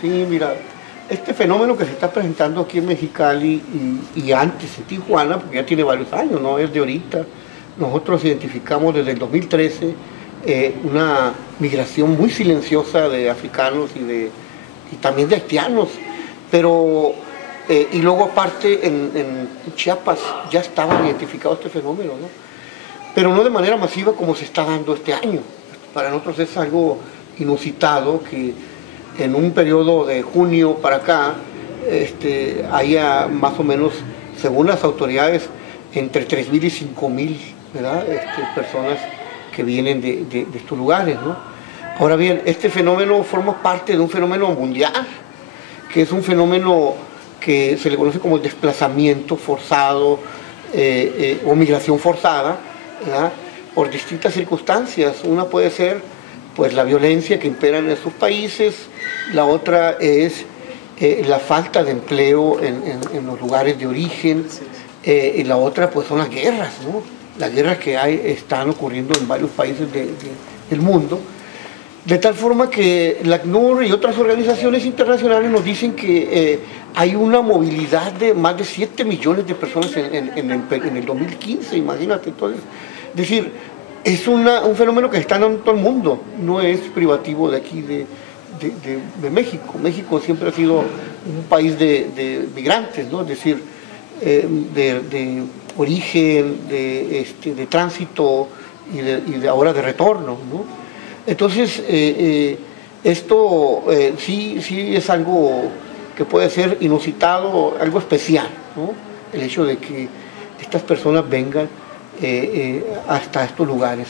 Sí, mira, este fenómeno que se está presentando aquí en Mexicali y antes en Tijuana, porque ya tiene varios años, no es de ahorita, nosotros identificamos desde el 2013 una migración muy silenciosa de africanos y también de haitianos, pero y luego aparte en Chiapas ya estaban identificados este fenómeno, ¿no? Pero no de manera masiva como se está dando este año. Para nosotros es algo inusitado que en un periodo de junio para acá haya más o menos, según las autoridades, entre 3.000 y 5.000, ¿verdad? Personas que vienen de estos lugares, ¿no? Ahora bien, este fenómeno forma parte de un fenómeno mundial, que es un fenómeno que se le conoce como el desplazamiento forzado o migración forzada, ¿verdad? Por distintas circunstancias. Una puede ser pues la violencia que impera en esos países, la otra es la falta de empleo en los lugares de origen, y la otra pues son las guerras, ¿no? Las guerras que están ocurriendo en varios países del mundo, de tal forma que la ACNUR y otras organizaciones internacionales nos dicen que hay una movilidad de más de 7 millones de personas en el 2015, imagínate. Entonces, es decir, es un fenómeno que está en todo el mundo, no es privativo de aquí de México. México siempre ha sido un país de migrantes, ¿no? Es decir, de origen, de tránsito y ahora de retorno, ¿no? Entonces, esto sí es algo que puede ser inusitado, algo especial, ¿no? El hecho de que estas personas vengan hasta estos lugares.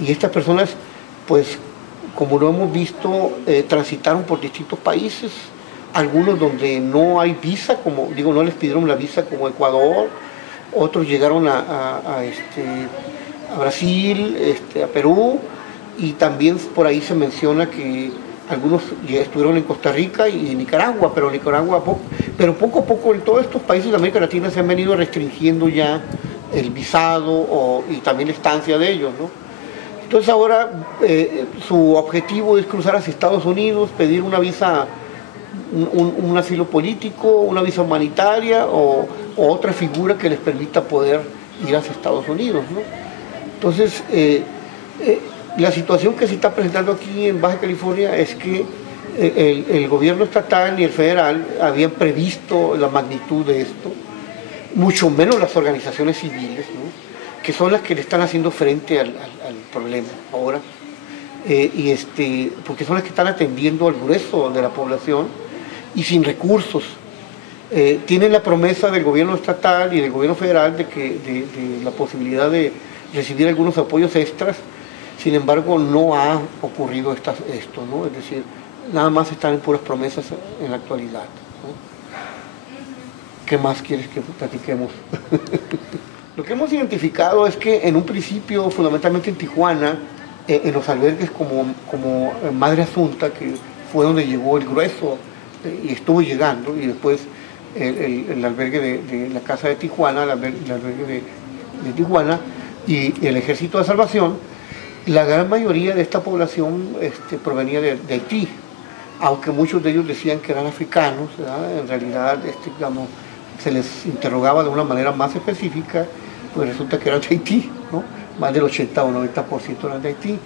Y estas personas, pues, como lo hemos visto, transitaron por distintos países, algunos donde no hay visa, como digo, no les pidieron la visa, como Ecuador, otros llegaron a Brasil, a Perú, y también por ahí se menciona que algunos ya estuvieron en Costa Rica y en Nicaragua, pero poco a poco en todos estos países de América Latina se han venido restringiendo ya el visado y también la estancia de ellos, ¿no? Entonces ahora su objetivo es cruzar hacia Estados Unidos, pedir una visa, un asilo político, una visa humanitaria o otra figura que les permita poder ir hacia Estados Unidos, ¿no? Entonces, la situación que se está presentando aquí en Baja California es que el gobierno estatal y el federal habían previsto la magnitud de esto, mucho menos las organizaciones civiles, ¿no? Que son las que le están haciendo frente al problema ahora, porque son las que están atendiendo al grueso de la población y sin recursos. Tienen la promesa del gobierno estatal y del gobierno federal de la posibilidad de recibir algunos apoyos extras. Sin embargo, no ha ocurrido esto, ¿no? Es decir, nada más están en puras promesas en la actualidad, ¿no? ¿Qué más quieres que platiquemos? Lo que hemos identificado es que en un principio, fundamentalmente en Tijuana, en los albergues como Madre Asunta, que fue donde llegó el grueso y estuvo llegando, y después el albergue de la Casa de Tijuana, el albergue de Tijuana y el Ejército de Salvación, la gran mayoría de esta población provenía de Haití, aunque muchos de ellos decían que eran africanos, ¿verdad? En realidad, digamos, se les interrogaba de una manera más específica, pues resulta que eran de Haití, ¿no? Más del 80 o 90% eran de Haití.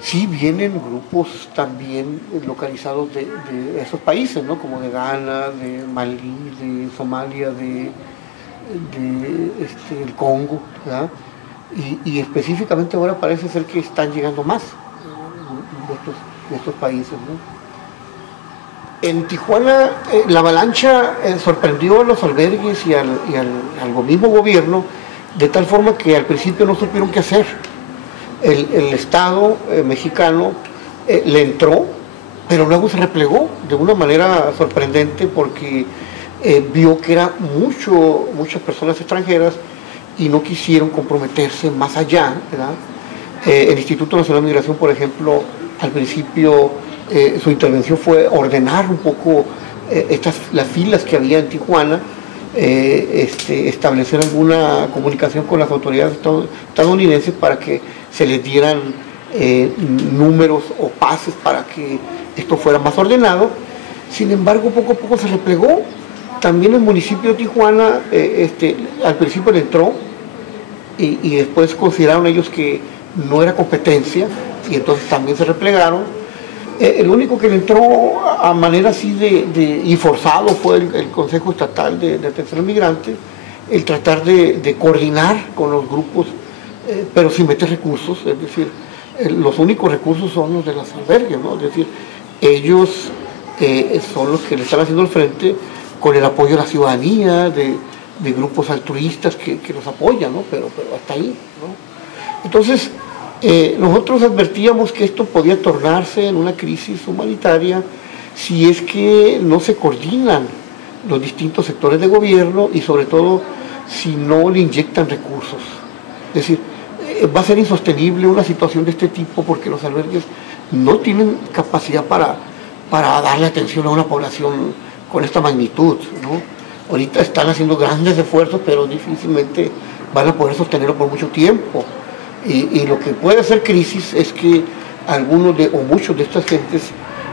Sí vienen grupos también localizados de esos países, ¿no? Como de Ghana, de Malí, de Somalia, del Congo, ¿verdad? Y específicamente ahora parece ser que están llegando más de estos países, ¿no? En Tijuana la avalancha sorprendió a los albergues y al mismo gobierno, de tal forma que al principio no supieron qué hacer. El Estado mexicano le entró, pero luego se replegó de una manera sorprendente porque vio que eran muchas personas extranjeras y no quisieron comprometerse más allá, ¿verdad? El Instituto Nacional de Migración, por ejemplo, al principio su intervención fue ordenar un poco las filas que había en Tijuana, establecer alguna comunicación con las autoridades estadounidenses para que se les dieran números o pases para que esto fuera más ordenado, Sin embargo, poco a poco se replegó. También el municipio de Tijuana, al principio le entró y después consideraron ellos que no era competencia y entonces también se replegaron. El único que le entró a manera así y forzado fue el Consejo Estatal de Atención al Migrante, el tratar de coordinar con los grupos, pero sin meter recursos, es decir, los únicos recursos son los de las albergues, ¿no? Es decir, ellos son los que le están haciendo el frente con el apoyo de la ciudadanía, de grupos altruistas que los apoyan, ¿no? Pero hasta ahí, ¿no? Entonces, nosotros advertíamos que esto podía tornarse en una crisis humanitaria si es que no se coordinan los distintos sectores de gobierno y sobre todo si no le inyectan recursos. Es decir, va a ser insostenible una situación de este tipo porque los albergues no tienen capacidad para darle atención a una población con esta magnitud, ¿no? Ahorita están haciendo grandes esfuerzos, pero difícilmente van a poder sostenerlo por mucho tiempo. Y lo que puede hacer crisis es que algunos o muchos de estas gentes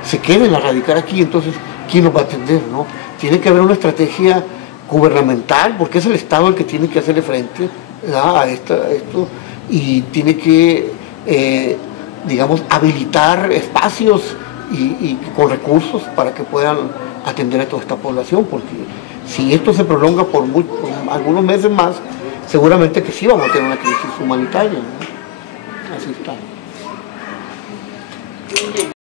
se queden a radicar aquí, entonces, ¿quién los va a atender, no? Tiene que haber una estrategia gubernamental, porque es el Estado el que tiene que hacerle frente a esto, y tiene que, digamos, habilitar espacios y con recursos para que puedan atender a toda esta población, porque si esto se prolonga por algunos meses más, seguramente que sí vamos a tener una crisis humanitaria, ¿no? Así está.